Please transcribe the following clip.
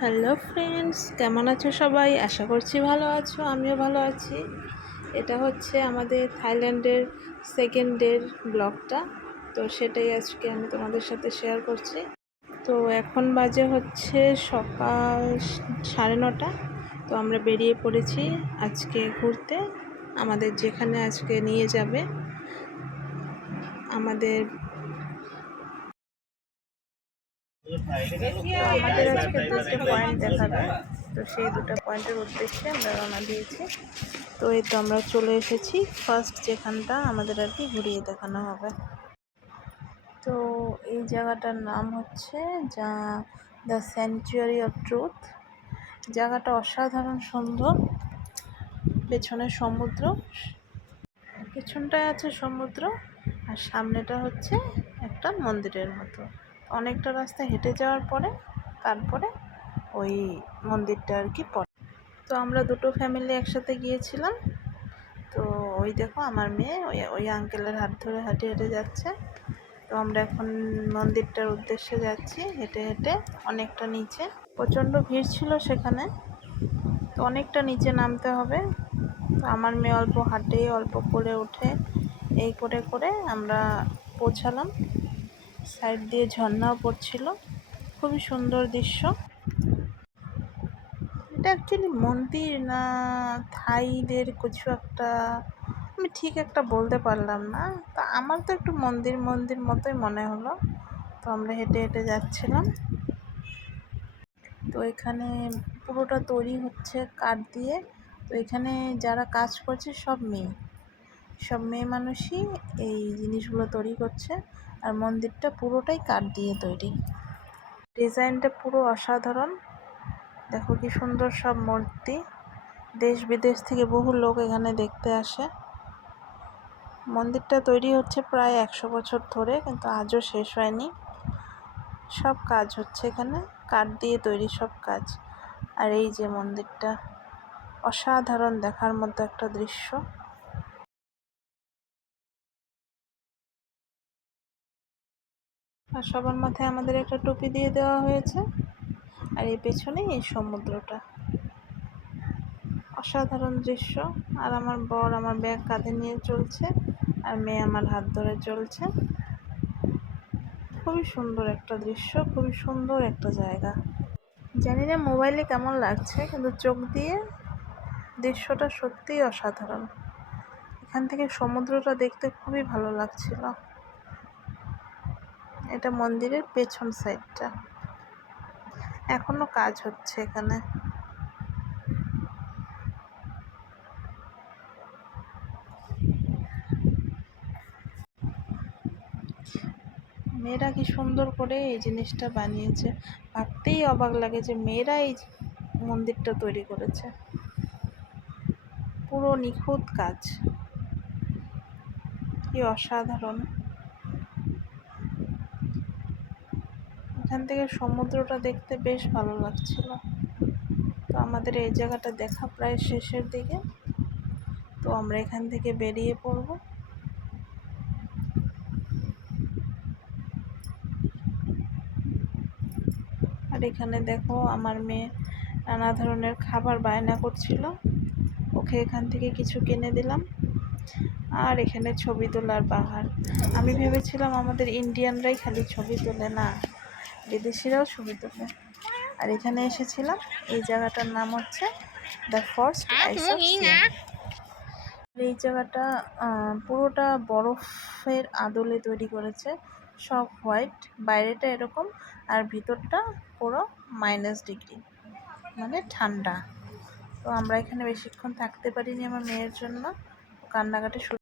Hello friends, কেমন আছো সবাই? আশা করছি ভালো আছো, আমিও ভালো আছি। এটা হচ্ছে আমাদের থাইল্যান্ডের সেকেন্ড ডের ব্লগটা। তো সেটাই আজকে আমি তোমাদের সাথে শেয়ার করছি। তো এখন বাজে হচ্ছে সকাল 9:30। তো আমরা বেরিয়ে পড়েছি আজকে ঘুরতে, আমাদের যেখানে আজকে নিয়ে যাবে। আমাদের আমাদের আজকে দুটো পয়েন্ট দেখাবে, তো সেই দুটো পয়েন্টের উদ্দেশ্যে আমরা রওনা দিয়েছি। তো এই তো আমরা চলে এসেছি ফার্স্ট যেখানটা আমাদের আর কি ঘুরিয়ে দেখানো হবে। তো এই জায়গাটার নাম হচ্ছে দ্য স্যাংচুয়ারি অফ ট্রুথ। জায়গাটা অসাধারণ সুন্দর। পেছনে সমুদ্র, পেছনটায় আছে সমুদ্র, আর সামনেটা হচ্ছে একটা মন্দিরের মতো। অনেকটা রাস্তা হেঁটে যাওয়ার পরে তারপরে ওই মন্দিরটা আর কি পড়ে। তো আমরা দুটো ফ্যামিলি একসাথে গিয়েছিলাম। তো ওই দেখো আমার মেয়ে ওই আঙ্কেলের হাত ধরে হেঁটে হেঁটে যাচ্ছে। তো আমরা এখন মন্দিরটার উদ্দেশ্যে যাচ্ছি হেঁটে হেঁটে। অনেকটা নিচে, প্রচণ্ড ভিড় ছিল সেখানে, তো অনেকটা নিচে নামতে হবে। তো আমার মেয়ে অল্প হাঁটে অল্প করে ওঠে, এই করে করে আমরা পৌঁছালাম। সাইড দিয়ে ঝর্ণাও পড়ছিল, খুবই সুন্দর দৃশ্য। এটা অ্যাকচুয়ালি মন্দির না থাইদের কিছু একটা, আমি ঠিক একটা বলতে পারলাম না। তা আমার তো একটু মন্দির মন্দির মতোই মনে হলো। তো আমরা হেঁটে হেঁটে যাচ্ছিলাম। তো এখানে পুরোটা তৈরি হচ্ছে কাঠ দিয়ে। তো এখানে যারা কাজ করছে সব মেয়ে মানুষই এই জিনিসগুলো তৈরি করছে। আর মন্দিরটা পুরোটাই কাঠ দিয়ে তৈরি। ডিজাইনটা পুরো অসাধারণ। দেখো কি সুন্দর সব মূর্তি। দেশ বিদেশ থেকে বহু লোক এখানে দেখতে আসে। মন্দিরটা তৈরি হচ্ছে প্রায় 100 বছর ধরে, কিন্তু আজও শেষ হয়নি। সব কাজ হচ্ছে এখানে, কাঠ দিয়ে তৈরি সব কাজ। আর এই যে মন্দিরটা, অসাধারণ দেখার মতো একটা দৃশ্য। আর সবার মাথায় আমাদের একটা টুপি দিয়ে দেওয়া হয়েছে। আর এই পেছনেই এই সমুদ্রটা, অসাধারণ দৃশ্য। আর আমার বর আমার ব্যাগ কাঁধে নিয়ে চলছে, আর মেয়ে আমার হাত ধরে চলছে। খুবই সুন্দর একটা দৃশ্য, খুবই সুন্দর একটা জায়গা। জানি না মোবাইলে কেমন লাগছে, কিন্তু চোখ দিয়ে দৃশ্যটা সত্যিই অসাধারণ। এখান থেকে সমুদ্রটা দেখতে খুবই ভালো লাগছিল। এটা মন্দিরের পেছন সাইডটা, এখনো কাজ হচ্ছে এখানে। মেয়েরা কি সুন্দর করে এই জিনিসটা বানিয়েছে, ভাবতেই অবাক লাগে যে মেয়েরা এই মন্দিরটা তৈরি করেছে। পুরো নিখুঁত কাজ, কি অসাধারণ। এখান থেকে সমুদ্রটা দেখতে বেশ ভালো লাগছিল। তো আমাদের এই জায়গাটা দেখা প্রায় শেষের দিকে। তো আমরা এখান থেকে বেরিয়ে পড়ব। আর এখানে দেখো আমার মেয়ে নানা ধরনের খাবার বায়না করছিল, ওকে এখান থেকে কিছু কিনে দিলাম। আর এখানে ছবি তোলার বাহার। আমি ভেবেছিলাম আমাদের ইন্ডিয়ানরাই খালি ছবি তোলে, না, বিদেশিরাও ছবি তোলে। আর এখানে এসেছিলাম, এই জায়গাটার নাম হচ্ছে দ্য ফার্স্ট আইস অফ সিয়াম। এই জায়গাটা পুরোটা বরফের আদলে তৈরি করেছে, সব হোয়াইট, বাইরেটা এরকম, আর ভিতরটা পুরো -ডিগ্রি, মানে ঠান্ডা। তো আমরা এখানে বেশিক্ষণ থাকতে পারিনি আমার মেয়ের জন্য, কান্নাকাটি শুরু।